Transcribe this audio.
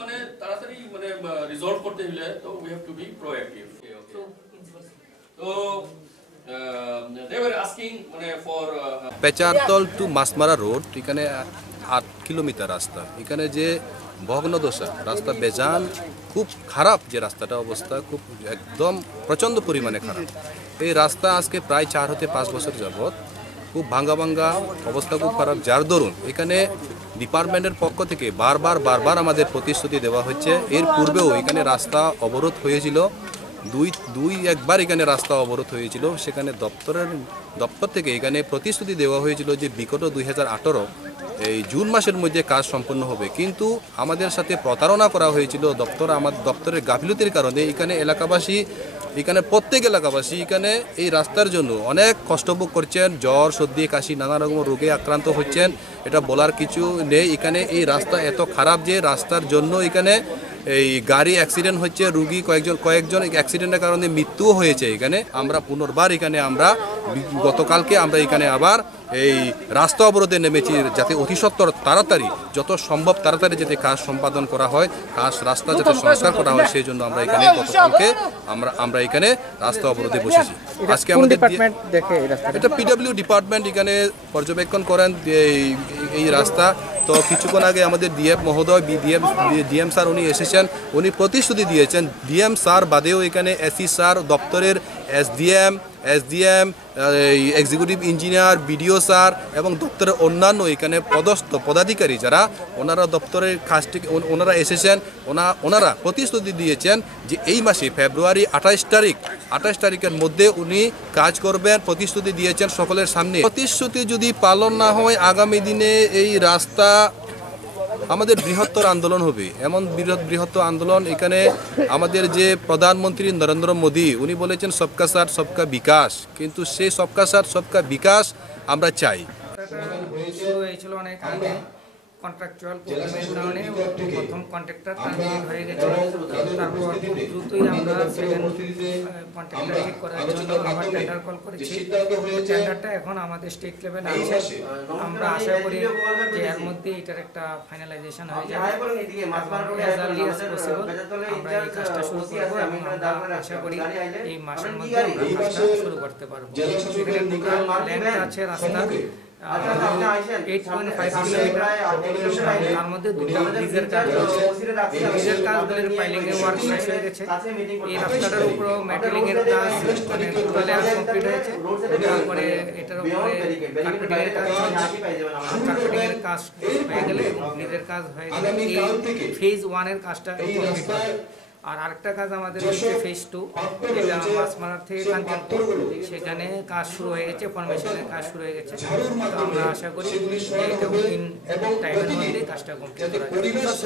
মানে তাড়াতাড়ি মানে রিজলভ করতে হলে তো we have to be proactive. তো they were asking মানে for Pechartal to Machhmara road, এখানে 8 কিলোমিটার রাস্তা। এখানে যে ভগ্নদশা, রাস্তা বেজান খুব খারাপ, যে রাস্তাটা অবস্থা খুব একদম প্রচণ্ড পরিমাণে খারাপ। এই রাস্তা আজকে প্রায় 4 হতে 5 বছর যাবৎ খুব ভাঙ্গা অবস্থা, খুব খারাপ। যার দরুন এখানে ডিপার্টমেন্টের পক্ষ থেকে বারবার আমাদের প্রতিশ্রুতি দেওয়া হচ্ছে। এর পূর্বেও এখানে রাস্তা অবরোধ হয়েছিল, একবার এখানে রাস্তা অবরোধ হয়েছিল। সেখানে দপ্তর থেকে এখানে প্রতিশ্রুতি দেওয়া হয়েছিল যে বিগত 2018 এই জুন মাসের মধ্যে কাজ সম্পন্ন হবে, কিন্তু আমাদের সাথে প্রতারণা করা হয়েছিল। দপ্তরের গাফিলতির কারণে এখানে প্রত্যেক এলাকাবাসী এখানে এই রাস্তার জন্য অনেক কষ্ট ভোগ করছেন। জ্বর, সর্দি, কাশি, নানা রকম রোগে আক্রান্ত হচ্ছেন। এটা বলার কিছু নেই। এখানে এই রাস্তা এত খারাপ যে রাস্তার জন্য এখানে এই গাড়ি অ্যাক্সিডেন্ট হচ্ছে, রুগী কয়েকজন অ্যাক্সিডেন্টের কারণে মৃত্যুও হয়েছে। এখানে আমরা পুনর্বার গতকালকে আমরা এখানে আবার এই রাস্তা অবরোধে নেমেছি, যাতে অতি সত্বর যত সম্ভব তাড়াতাড়ি যাতে কাজ সম্পাদন করা হয়, রাস্তা যাতে সংস্কার করা হয়, সেই জন্য আমরা এখানে গতকালকে আমরা এখানে রাস্তা অবরোধে বসেছি। আজকে আমাদের এটা পিডব্লিউ ডিপার্টমেন্ট এখানে পর্যবেক্ষণ করেন এই রাস্তা। তো কিছুক্ষণ আগে আমাদের ডিএম মহোদয়, ডিএম স্যার উনি এসেছেন, উনি প্রতিশ্রুতি দিয়েছেন। ডিএম স্যার বাদেও এখানে এসি স্যার, দপ্তরের SDM, executive engineer, BDO sir এবং দপ্তরের অন্যান্য এখানে পদস্থ পদাধিকারী যারা ওনারা দপ্তরের কাছ থেকে ওনারা এসেছেন, ওনারা প্রতিশ্রুতি দিয়েছেন যে এই মাসে ফেব্রুয়ারি 28 তারিখের মধ্যে উনি কাজ করবেন, প্রতিশ্রুতি দিয়েছেন সকলের সামনে। প্রতিশ্রুতি যদি পালন না হয় আগামী দিনে এই রাস্তা আমাদের বৃহত্তর আন্দোলন হবে। এমন বৃহত্তর আন্দোলন, এখানে আমাদের যে প্রধানমন্ত্রী নরেন্দ্র মোদী উনি বলেছেন সবকা সাথ সবকা বিকাশ, কিন্তু সেই সবকা সাথ সবকা বিকাশ আমরা চাই। শুরু হয়েছিল অনেক আগে, কন্ট্রাকচুয়াল প্রবলেমের কারণে প্রথম কন্ট্রাক্টর ট্রান্সফার হয়ে গেছে। তারপর দ্রুতই আমরা সেকেন্ড কন্ট্রাক্টর ঠিক করার জন্য আবার টেন্ডার কল করেছি। টেন্ডারটা এখন আমাদের স্টেট লেভেলে আছে। আমরা আশা করি যে এর মধ্যে এটার একটা ফাইনালাইজেশন হয়ে যাবে। অ্যাজ আর্লি অ্যাজ পসিবল আমরা এই কাজটা শুরু করব এবং আমরা আশা করি এই মাসের মধ্যে আমরা কাজটা শুরু করতে পারবো। এখানে টোটাল লেন্থ আছে রাস্তা 8.5 কিলোমিটার, তার মধ্যে দুটো ব্রিজের কাজ হচ্ছে। ব্রিজের কাজগুলোর পাইলিং এর ওয়ার্ক শেষ হয়ে গেছে। এই রাস্তাটার উপর মেটালিং এর কাজ মানে টোটালি কমপ্লিট হয়েছে। তারপরে এটার উপরে কার্পেটিং এর কাজ চলছে। কার্পেটিং এর কাজ হয়ে গেলে এবং ব্রিজের কাজ হয়ে গেলে এই ফেজ 1 এর কাজটা কমপ্লিট হবে। আর আরেকটা কাজ আমাদের হচ্ছে ফেজ 2, যেটা মাছমারার থেকে কাঞ্চনপুর, সেখানে কাজ শুরু হয়ে গেছে, ফরমেশনের কাজ শুরু হয়ে গেছে। তো আমরা আশা করি যে এটা উইদিন টাইমের মধ্যে কাজটা কমপ্লিট করা যাবে।